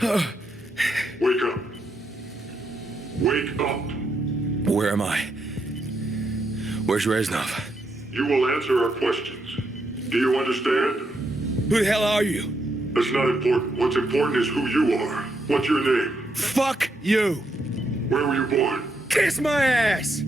Wake up. Wake up. Where am I? Where's Reznov? You will answer our questions. Do you understand? Who the hell are you? That's not important. What's important is who you are. What's your name? Fuck you! Where were you born? Kiss my ass!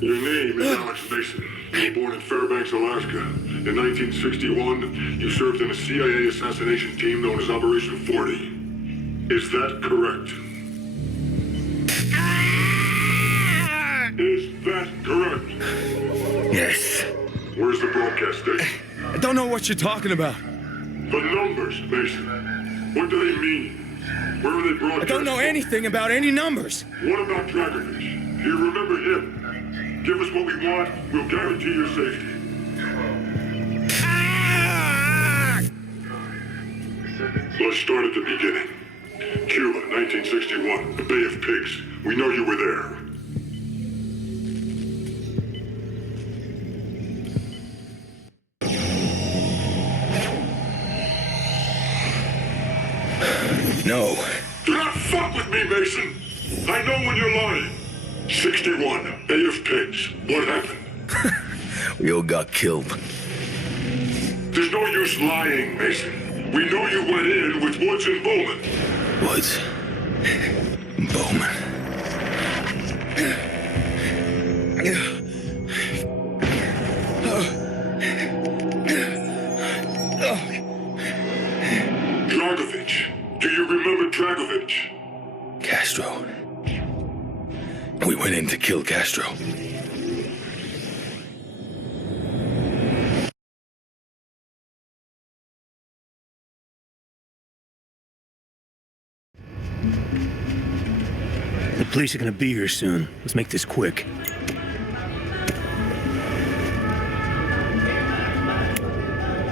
Your name is Alex Mason. You were born in Fairbanks, Alaska. In 1961, you served in a CIA assassination team known as Operation 40. Is that correct? Is that correct? Yes. Where's the broadcast station? I don't know what you're talking about. The numbers, Mason. What do they mean? Where are they broadcast? I don't know anything about any numbers. What about Dragovich? Do you remember him? Give us what we want, we'll guarantee your safety. Let's start at the beginning. Cuba, 1961, the Bay of Pigs. We know you were there. No. Do not fuck with me, Mason. I know when you're lying. 61, Bay of Pigs. What happened? We all got killed. There's no use lying, Mason. We know you went in with Woods and Bowman. Woods. Bowman. Dragovich. Do you remember Dragovich? Castro. We went in to kill Castro. The police are gonna be here soon. Let's make this quick.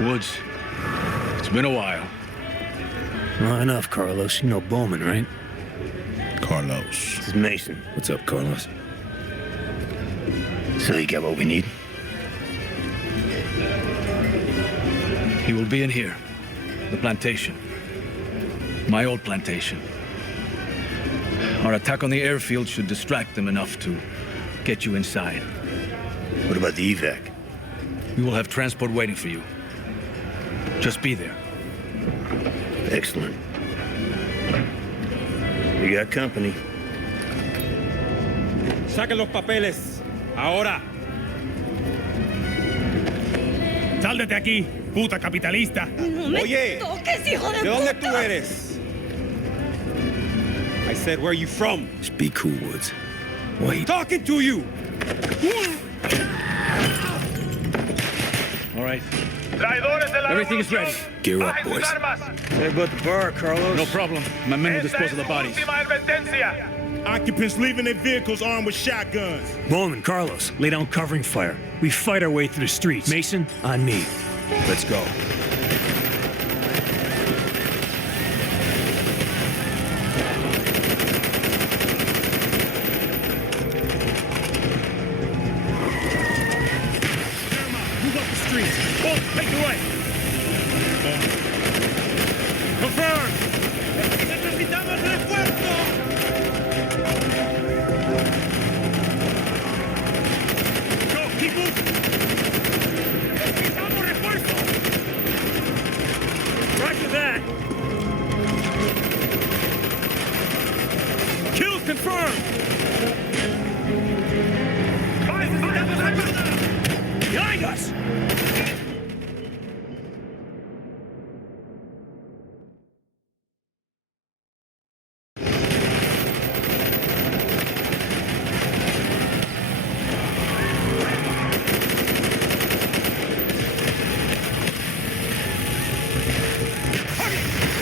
Woods, it's been a while. Not enough, Carlos. You know Bowman, right? Carlos. This is Mason. What's up, Carlos? So you got what we need? He will be in here. The plantation. My old plantation. Our attack on the airfield should distract them enough to get you inside. What about the evac? We will have transport waiting for you. Just be there. Excellent. You got company. Saquen los papeles. Ahora. Sal de aquí, puta capitalista. No me Oye, toques, hijo de ¿de dónde puta. tú eres? I said, where are you from? Just be cool, Woods. Wait. Talking to you. All right. Everything is ready. Gear up, boys. What about the bar, Carlos? No problem. My men will dispose of the bodies. Occupants leaving their vehicles armed with shotguns. Bowman, Carlos, lay down covering fire. We fight our way through the streets. Mason, on me. Let's go. Move up the streets. Oh, take the right. Confirm. Necesitamos refuerzo. Go, keep moving. Necesitamos refuerzo. Roger that. Kills confirmed. Behind us.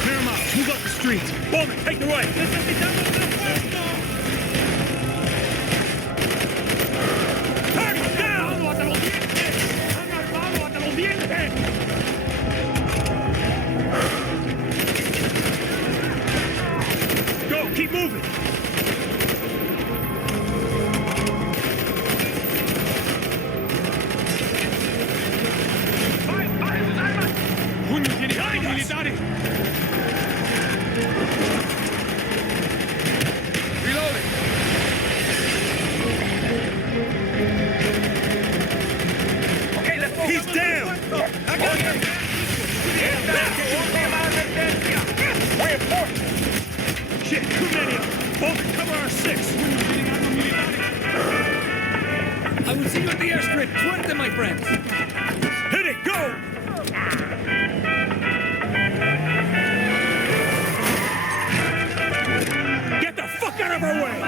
Clear 'em out. Move up the streets. Bowman, take the right. Target down. ¡Hasta los dientes! ¡Han armado hasta los dientes! Go, keep moving. Junio tiene militares! Reloading! Okay, let's go! He's down! Shit, too many of them. Both cover our six. I will see you at the airstrip. Suerte, my friends. Hit it, go! Get the fuck out of our way!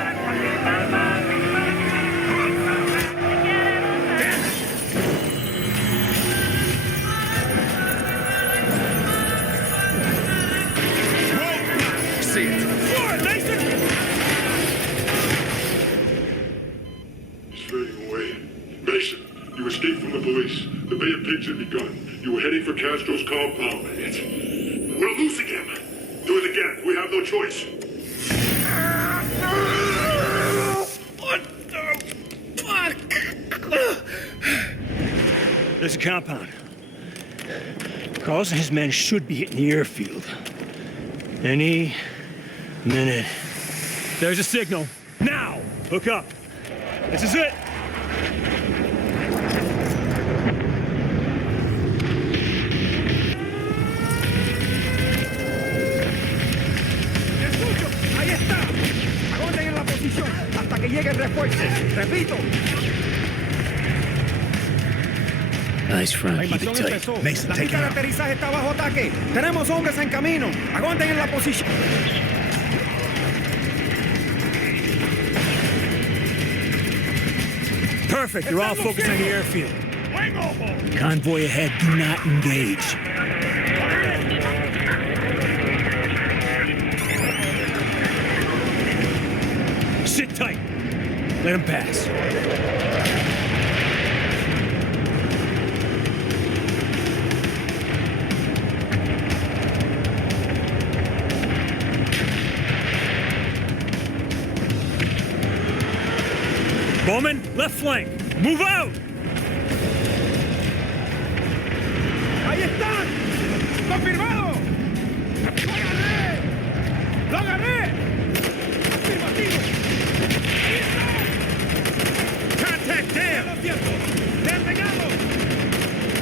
See it. For it, Mason! He's fading away. Mason, you escaped from the police. The Bay of Pigs had begun. You were heading for Castro's compound. We're losing him. Do it again. We have no choice. What the fuck? There's a compound. Carlos and his men should be hitting the airfield. Any minute. There's a signal. Now! Hook up. This is it. ¡Escucho! ¡Ahí está! Aguanten en la posición hasta que lleguen refuerzos. ¡Repito! Nice front. La Keep it invasión tight. empezó. Mason, La take pista it de out. aterrizaje está bajo ataque. Tenemos hombres en camino. Aguanten en la posición. Perfect. You're all focused on the airfield. Convoy ahead. Do not engage. Sit tight. Let him pass. Bowman, left flank. Move out! ¡Ahí están! ¡Confirmado! ¡Lo agarré! ¡Lo agarré! ¡Afirmativo! ¡Ahí está! Contact down! ¡Lo siento! ¡Despegado!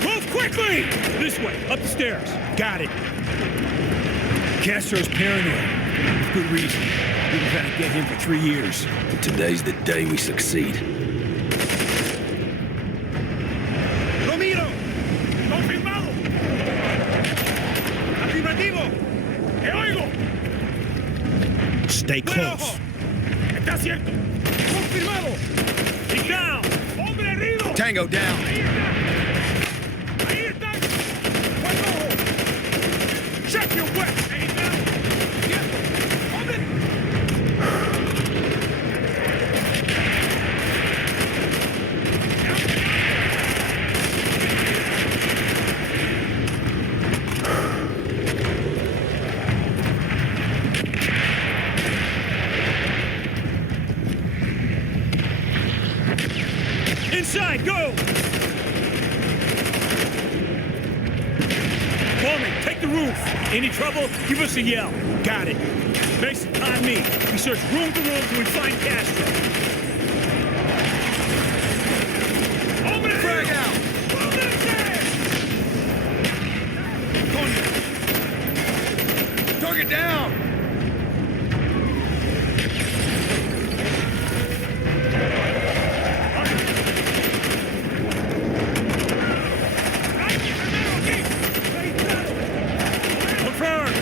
Move quickly! This way, up the stairs. Got it. Castro's paranoid. With good reason. We've been trying to get him for 3 years. Today's the day we succeed. ¡Lo miro! ¡Confirmado! ¡Afirmativo! ¡Te oigo! Stay ¡Buen close. ojo! ¡Está cierto! ¡Confirmado! He's down! ¡Hombre herido! Tango down. ¡Ahí está! ¡Ahí está! ¡Buen ojo! ¡Check your west! ¡Ahí está! ¡Cierto! ¡Hombre! Inside, go! Bowman, take the roof. Any trouble, give us a yell. Got it. Mason, on me. We search room to room till we find Castro. ¡Hombre! Frag out. Target down. Confirmed.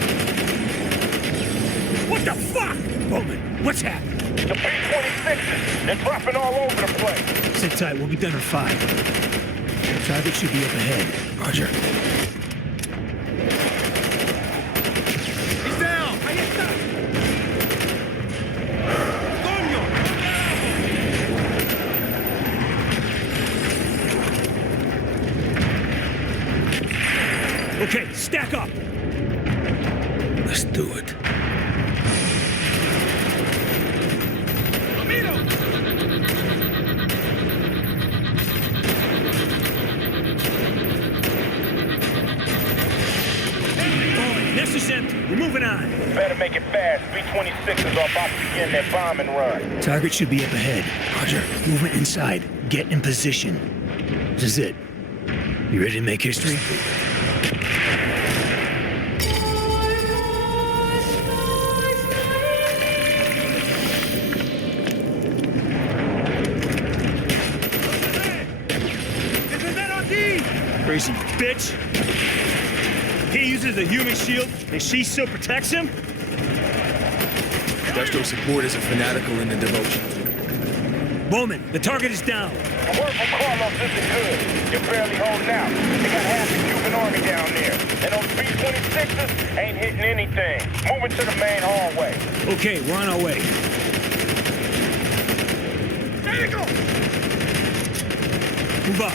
What the fuck? Bowman, what's happening? The P-26s, they're dropping all over the place. Sit tight, we'll be done in 5. Target should be up ahead. Roger. He's down. ¡Ahí está! ¡Coño! Okay, stack up. Let's do it. ¡Lo miro! Nest is empty. We're moving on. Better make it fast. B-26s are about to begin their bombing run. Target should be up ahead. Roger. Movement inside. Get in position. This is it. You ready to make history? Crazy bitch. He uses the human shield, and she still protects him? Destro support isn't fanatical in the devotion. Bowman, the target is down. The word from Carlos isn't good. You're barely holding out. They got half the Cuban army down there. And those B-26s ain't hitting anything. Moving to the main hallway. Okay, we're on our way. There you go! Move up.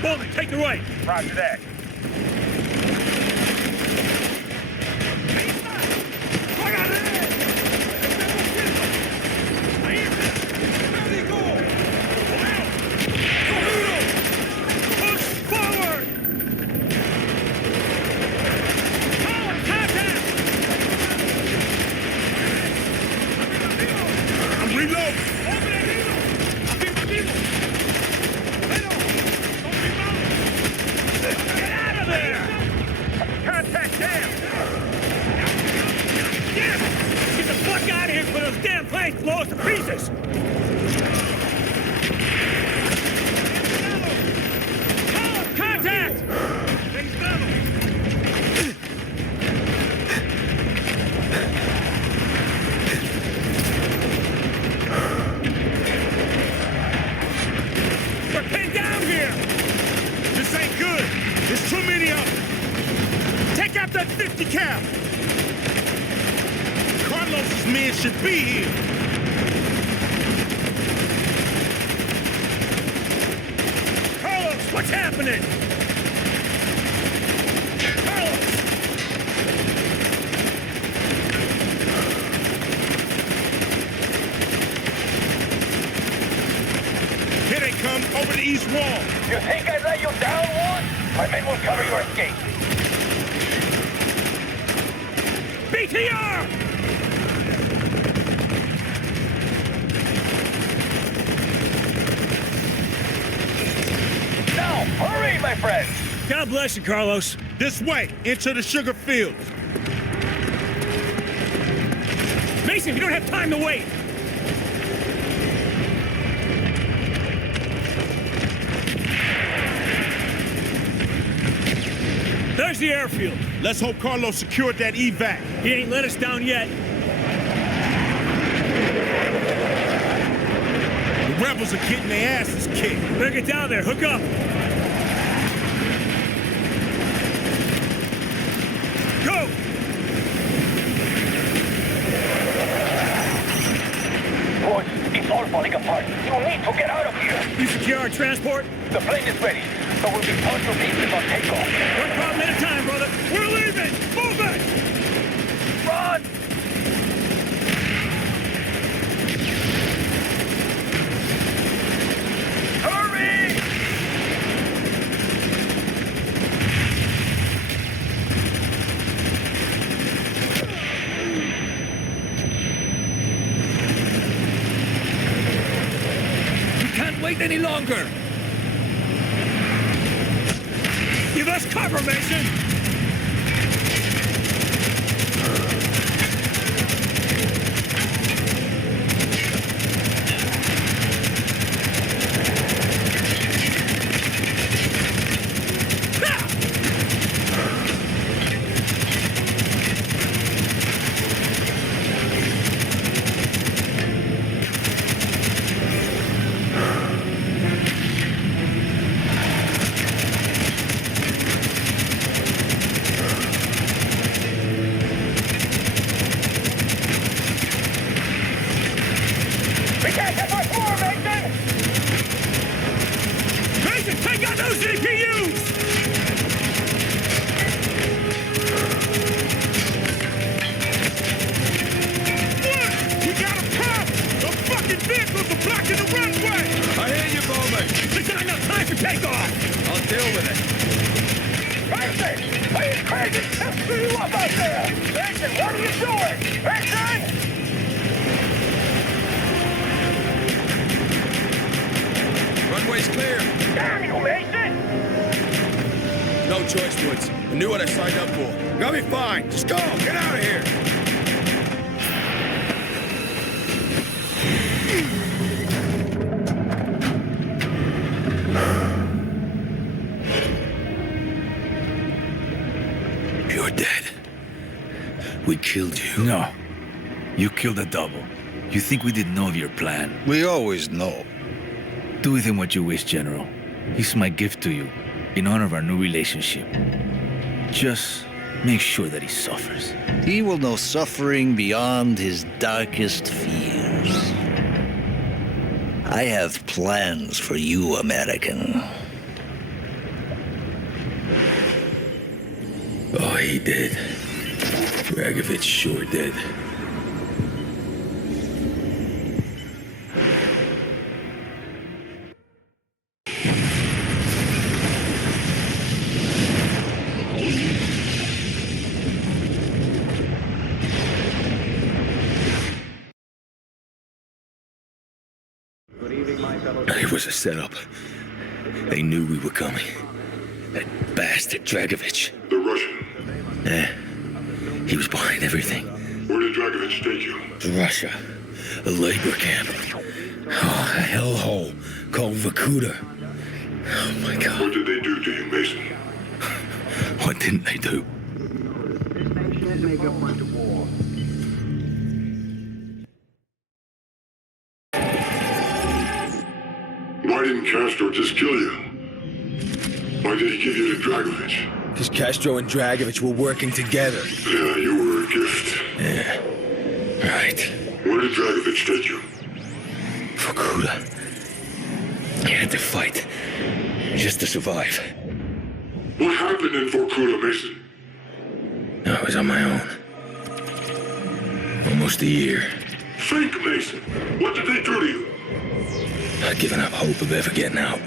Bowman, take the right. Roger that. Push forward! Contact! I'm reloading! Get out of there! Contact down! Get the fuck out of here before those damn planes blow us to pieces! Contact! We're pinned down here! This ain't good! There's too many of them! Take out that 50 cal! Carlos's men should be here! Carlos, what's happening? Carlos! Here they come, over the east wall! You think I let you down one? My men will cover your escape. BTR! Now, hurry, my friends! God bless you, Carlos. This way, into the sugar fields! Mason, you don't have time to wait. There's the airfield. Let's hope Carlos secured that evac. He ain't let us down yet. The rebels are getting their asses kicked. Better get down there. Hook up. Go! Boys, it's all falling apart. You need to get out of here. You secure our transport? The plane is ready, so we'll be partial pieces on takeoff. One problem at a time, brother. We're leaving! Move it! Run! Hurry! We can't wait any longer! Give us cover, Mason! They just testing you up out there! Mason, what are you doing? Mason! Runway's clear. Damn you, Mason! No choice, Woods. I knew what I signed up for. You'll be fine. Just go. Get out of here. You're dead. We killed you. No. You killed a double. You think we didn't know of your plan? We always know. Do with him what you wish, General. He's my gift to you, in honor of our new relationship. Just make sure that he suffers. He will know suffering beyond his darkest fears. I have plans for you, American. Oh, he did. Dragovich sure did. It was a setup. They knew we were coming. That bastard Dragovich. The Russian. Yeah. He was behind everything. Where did Dragovich take you? To Russia. A labor camp. Oh, a hellhole called Vorkuta. Oh my God. What did they do to you, Mason? What didn't they do? Why didn't Castro just kill you? Why did he give you to Dragovich? Because Castro and Dragovich were working together. Yeah, you were a gift. Yeah. Right. Where did Dragovich take you? Vorkuta. I had to fight. Just to survive. What happened in Vorkuta, Mason? I was on my own. Almost a year. Think, Mason. What did they do to you? I'd given up hope of ever getting out.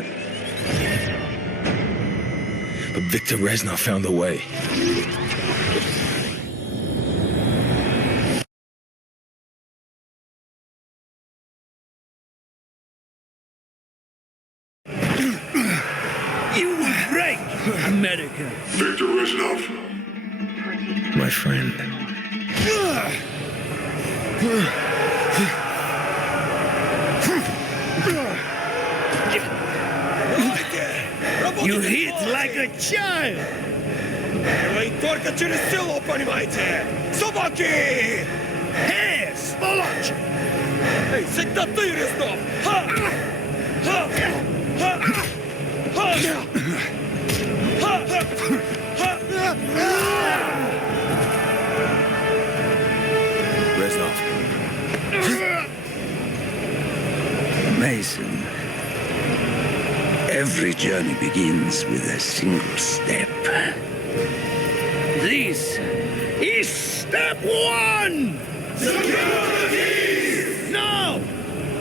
But Viktor Reznov found a way. You were great, America. Viktor Reznov. My friend. You hit like a child. Вы только через село, понимаете? Собаки! Hey, сволочь! Эй, всегда ты, Резнов! Ха! Ха! Ха! Ха! Ха! Reznov. Mason, every journey begins with a single step. This is step one! Security! Now,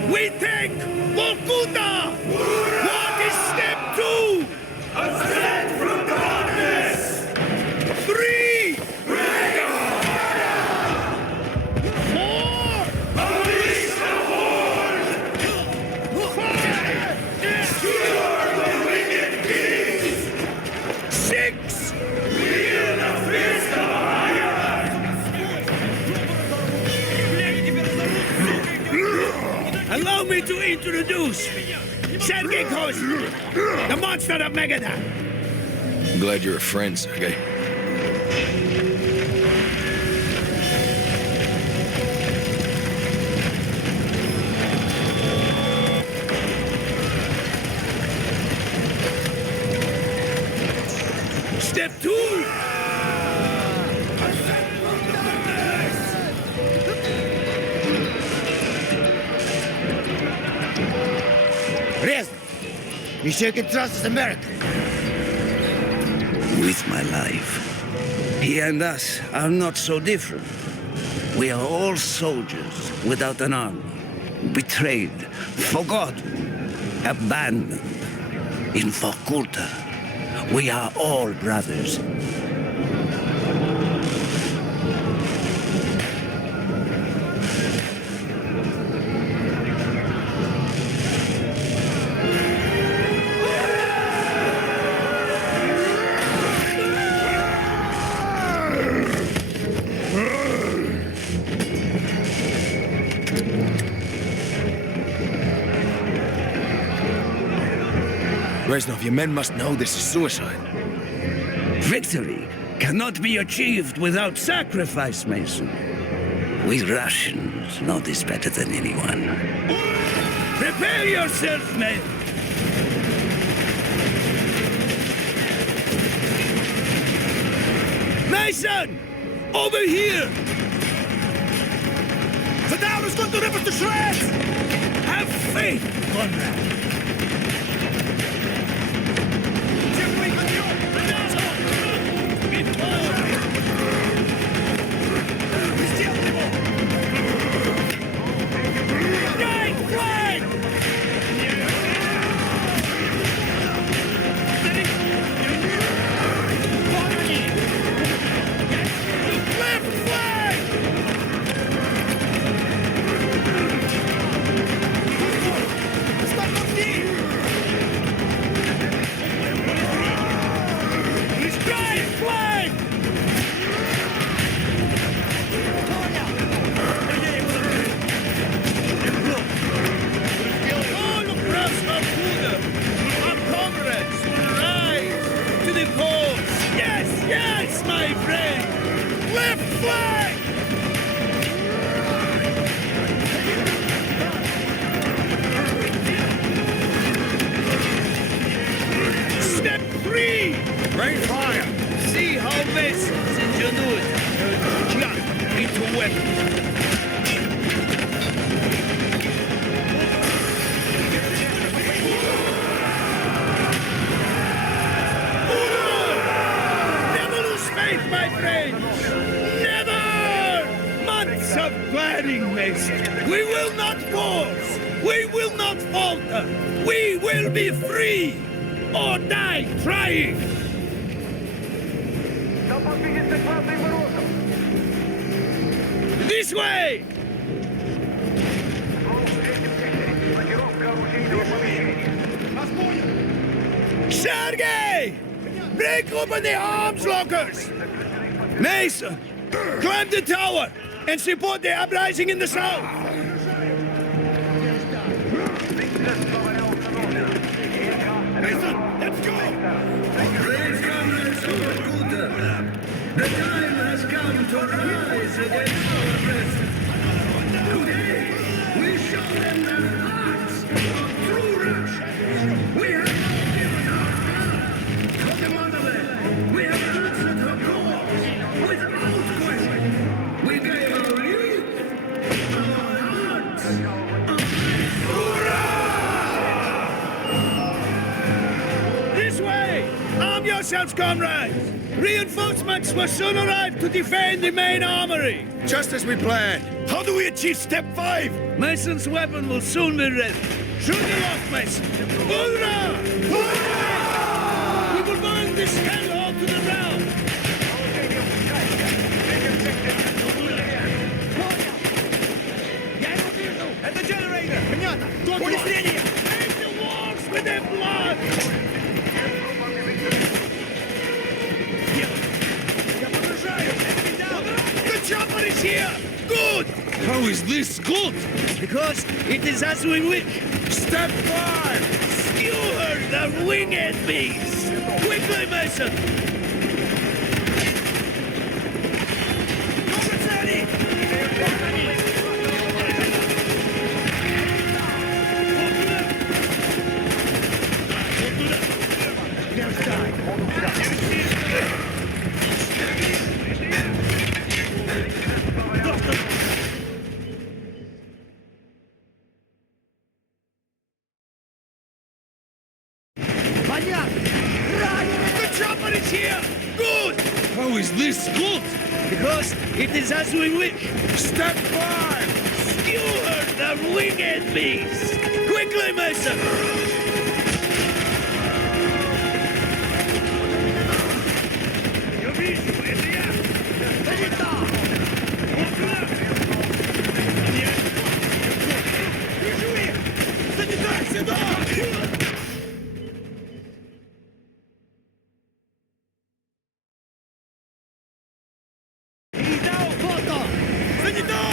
we take Vorkuta! What is step two? Ascent from darkness! 3! 4! Unleash the horde! 5! Destroy the wicked kings! 6! Wield the fist of iron! Allow me to introduce Sergei Kozlov, the monster of Megadon. I'm glad you're a friend, Sergei. Step 2! Reznov, you sure can trust this American? With my life. He and us are not so different. We are all soldiers without an army. Betrayed, forgotten, abandoned. In Vorkuta, we are all brothers. Reznov, your men must know this is suicide. Victory cannot be achieved without sacrifice, Mason. We Russians know this better than anyone. Prepare yourself, men! Mason! Over here! The town is going to rip us to shreds! Have faith, Conrad! We will not pause! We will not falter! We will be free! Or die trying! This way! Sergei! Break open the arms lockers! Mason! Climb the tower and support the uprising in the south! Mason, let's go! Brave comrades of Vorkuta, the time has come to rise against our oppressors. Today, we show them their hearts of true Russians. We have not given our blood for the motherland. We have answered her call without question. We gave our youth, our hearts, Hurrah! This way! Arm yourselves, comrades! Reinforcements will soon arrive to defend the main armory. Just as we planned. How do we achieve step 5? Mason's weapon will soon be ready. Shoot it off, Mason! Hoorah! Hoorah! We will burn this hellhole to the ground! At the generator! Понятно! Поле зрения! Paint the walls with their blood! The chopper is here! Good! How is this good? Because it is as we wish. Step 5! Skewer the winged beast! Quickly, Mason! The chopper is here! Good! How is this good? Because it is as we wish. Step 5! Skewer the winged beast! Quickly, Mason!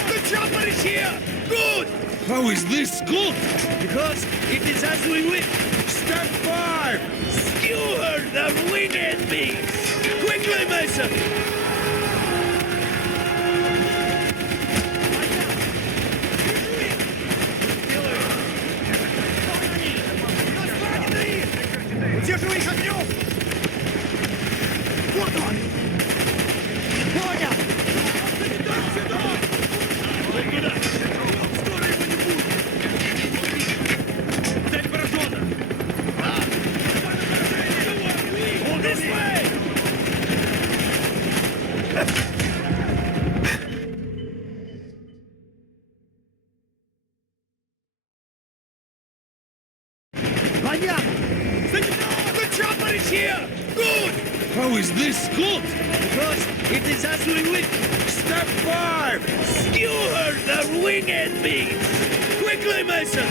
The chopper is here! Good! How is this good? Because it is as we wish. Step 5! Skewer the winged beast! Quickly, Mason! Удерживай их огнем! Вот он! Понял! Туда! Скоро его не будет! Цель поражена! Hold this way! Понятно! The chopper is here! Good! How is this good? Because it is as we wish. Step 5! Skewer the winged beast! Quickly, Mason!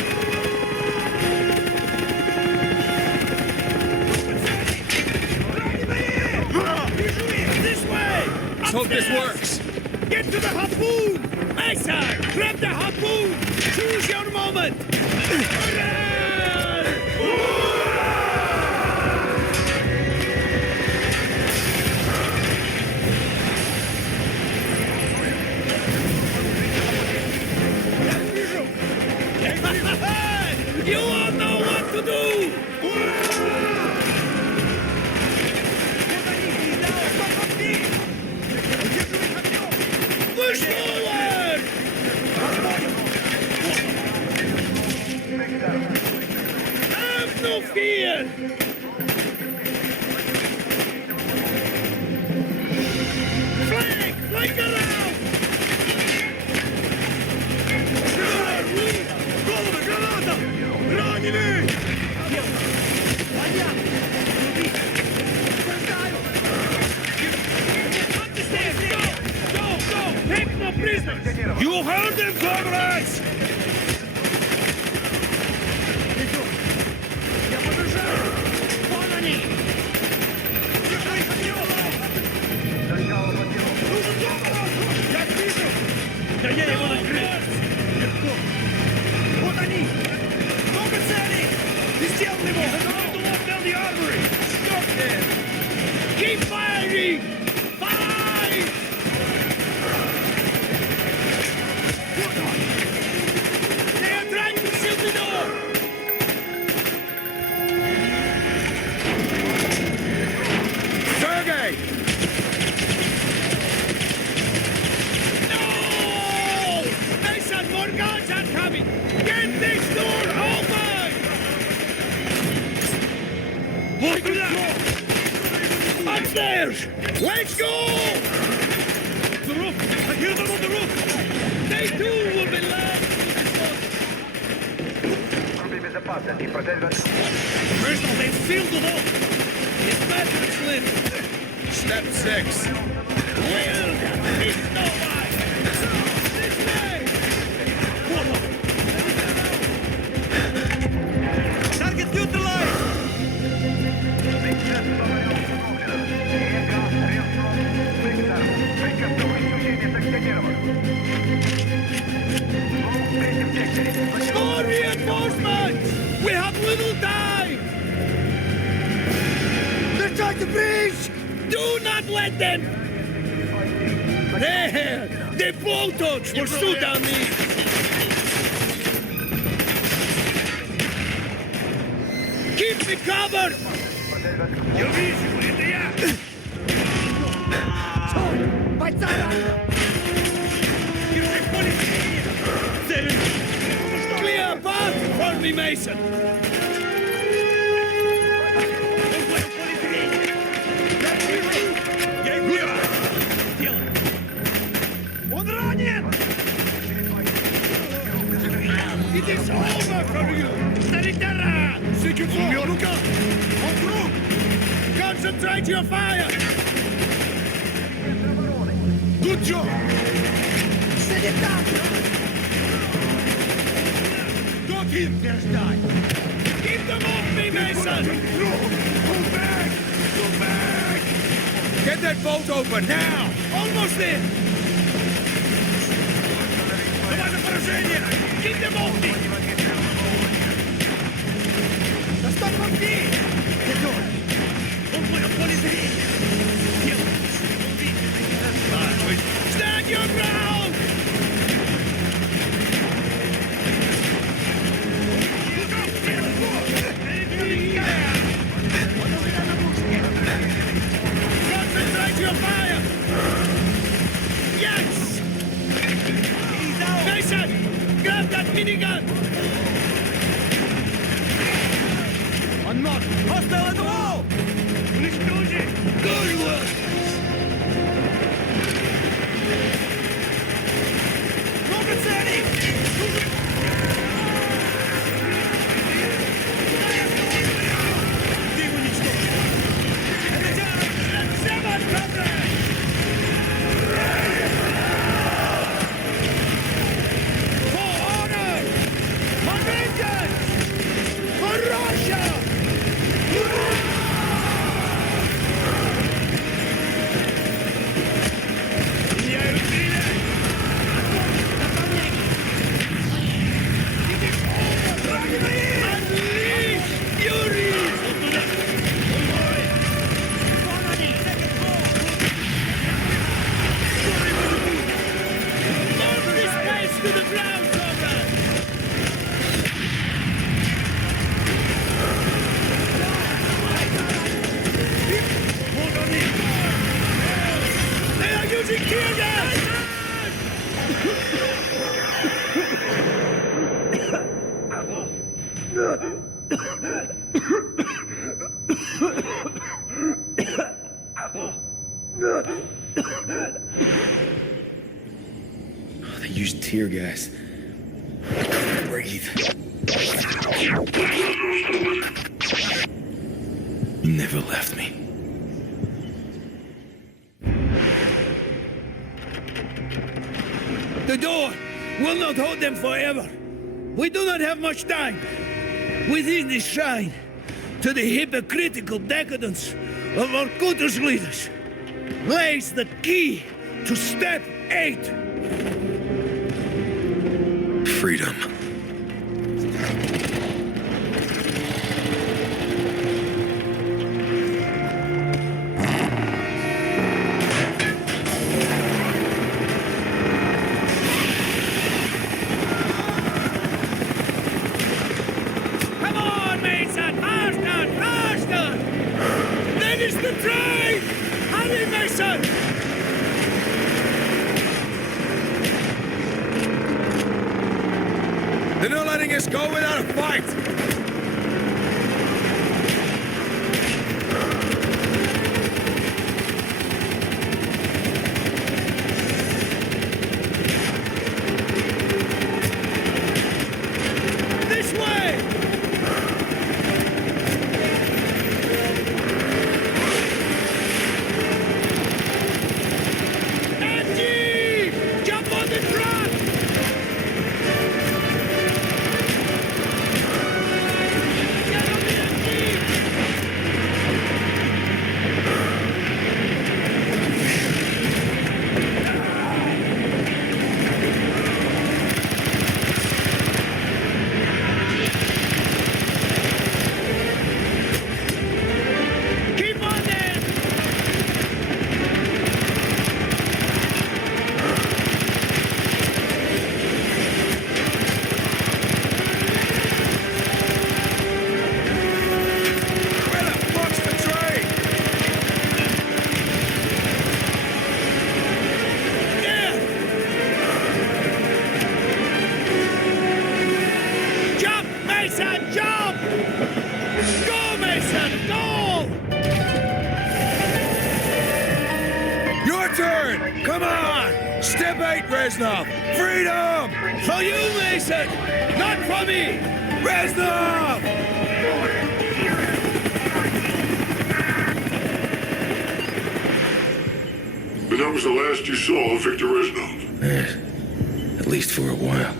This way! Let's hope this works. Get to the harpoon! Mason! Grab the harpoon! Choose your moment! You all know what to do! Push forward! Have no fear! Flank around! Головы, граната! Раненый! Go! Take no prisoners! You heard them, comrades! Я подержаю! Вон они! Держи их огнем! Я вижу! Да я его накрыл! Легко! Вот они! Много целей! Ты сделал его! Down the armory! Stop there! Keep firing! Fight! Вот он! They are trying to shield the door! Sergei! No! Mason, more guards are coming! Get this door open! Вот туда! Upstairs! Let's go! The roof! I hear them on the roof! They too will be led Crystal, they sealed the vault! It's better slip! Step 6. Will! It's no one! This way! Target neutralized! More reinforcements! We have little time! They're trying to breach! Do not let them! There! The blowtorch will shoot on me! Keep me covered! Я вижу, это я! Держи в поле зрения! Цель! Clear a path for me, Mason! Он понял поле зрения! Я вижу! Я их вижу! Дело! Он ранен! It is over for you! Sanitara! Секунду, рука! Он круг! Concentrate your fire! Good job! Got him! Утверждай! Keep them off me, Mason! Go back! Go back! Get that bolt open now! Almost in! Давай на поражение! Keep them off me! Stand your ground! Concentrate your fire! Yes! Mason! Grab that minigun! Unmarked! Hostile at the wall! Good work! They used tear gas. I couldn't breathe. You never left me. The door will not hold them forever. We do not have much time. Within this shrine, to the hypocritical decadence of our Kutus leaders, lays the key to step 8. Freedom. Come on, Mason! Faster! Faster! That is the train! Hurry, Mason! They're not letting us go without a fight! This way! Andy! Jump on the truck! Get on the Andy! Keep on them! Where the fuck's the train? There! Jump, Mason, jump! Go, Mason, go! Your turn! Come on! Step 8, Reznov! Freedom! For you, Mason, not for me! Reznov! And that was the last you saw of Victor Reznov. At least for a while.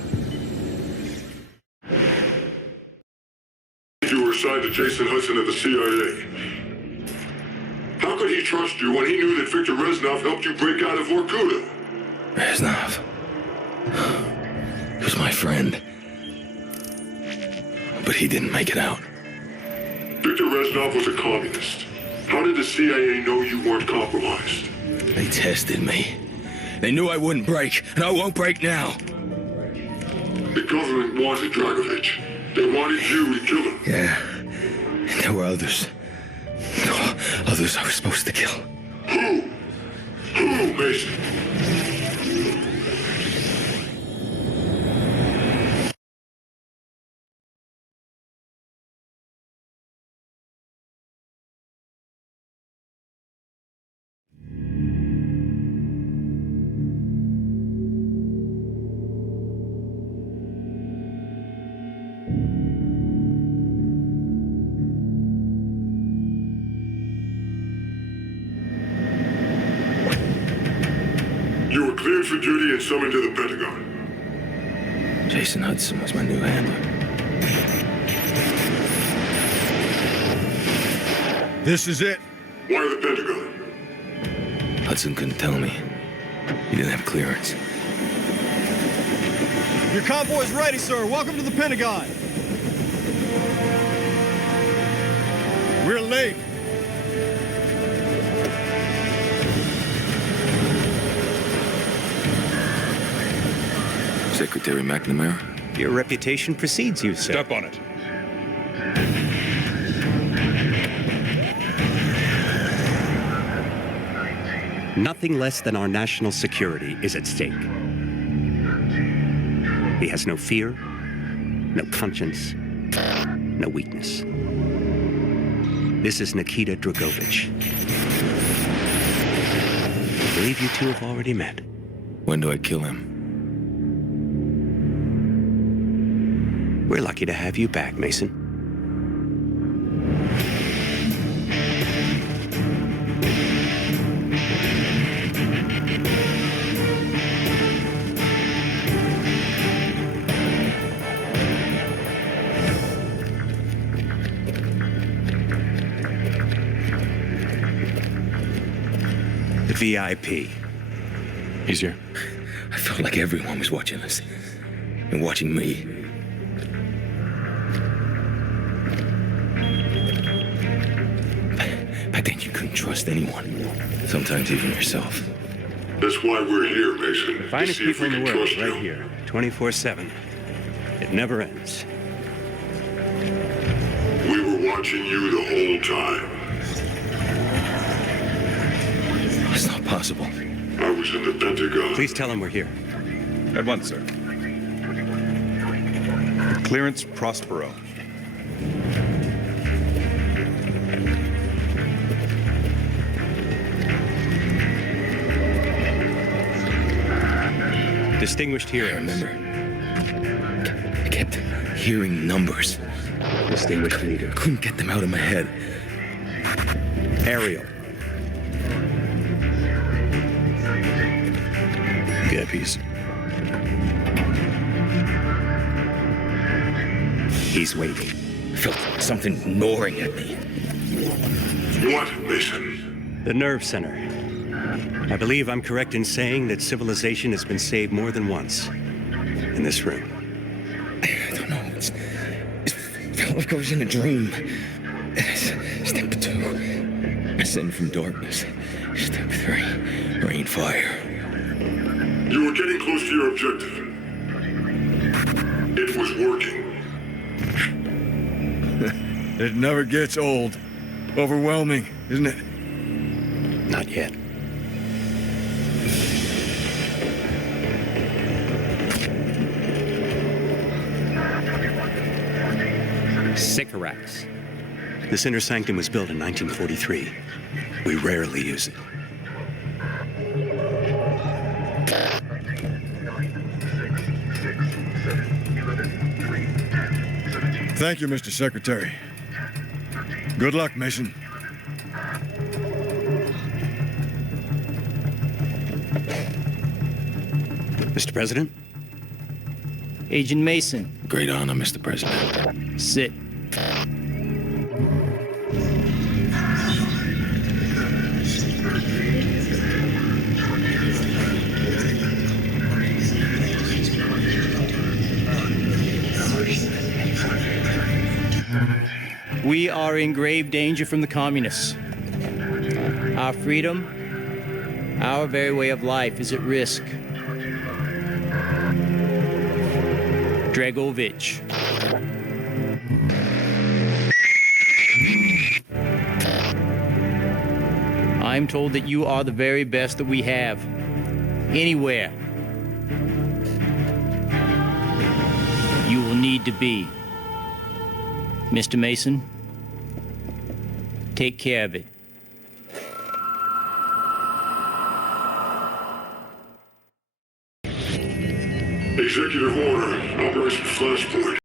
You were assigned to Jason Hudson of the CIA. How could he trust you when he knew that Victor Reznov helped you break out of Vorkuta? Reznov. He was my friend. But he didn't make it out. Victor Reznov was a communist. How did the CIA know you weren't compromised? They tested me. They knew I wouldn't break, and I won't break now. The government wanted Dragovich. They wanted you to kill him. Yeah. And there were others. Others I was supposed to kill. Who? Who, Mason? You were cleared for duty and summoned to the Pentagon. Jason Hudson was my new handler. This is it. Why the Pentagon? Hudson couldn't tell me. He didn't have clearance. Your convoy's ready, sir. Welcome to the Pentagon. We're late. Secretary McNamara? Your reputation precedes you, sir. Step on it. Nothing less than our national security is at stake. He has no fear, no conscience, no weakness. This is Nikita Dragovich. I believe you two have already met. When do I kill him? We're lucky to have you back, Mason. The VIP. He's here. I felt like everyone was watching us. And watching me. Back then you couldn't trust anyone. Sometimes even yourself. That's why we're here, Mason. To Finest see if people we in the can world, trust right you. here. 24/7. It never ends. We were watching you the whole time. It's not possible. I was in the Pentagon. Please tell him we're here. At once, sir. Clearance Prospero. Distinguished I heroes. remember. I kept hearing numbers. Distinguished leader. Couldn't get them out of my head. Ariel. VIPs. He's waiting. I felt something gnawing at me. What, Mason? The nerve center. I believe I'm correct in saying that civilization has been saved more than once. In this room. I don't know. It felt like I was in a dream. Step 2. Ascend from darkness. Step 3. Rain fire. You were getting close to your objective. It was working. It never gets old. Overwhelming, isn't it? Not yet. Sycorax. This inner sanctum was built in 1943. We rarely use it. Thank you, Mr. Secretary. Good luck, Mason. Mr. President? Agent Mason, Great honor, Mr. President. sit. We are in grave danger from the communists. Our freedom, our very way of life is at risk. Dragovich. I'm told that you are the very best that we have. Anywhere. You will need to be. Mr. Mason, take care of it. Executive order, Operation Flashpoint.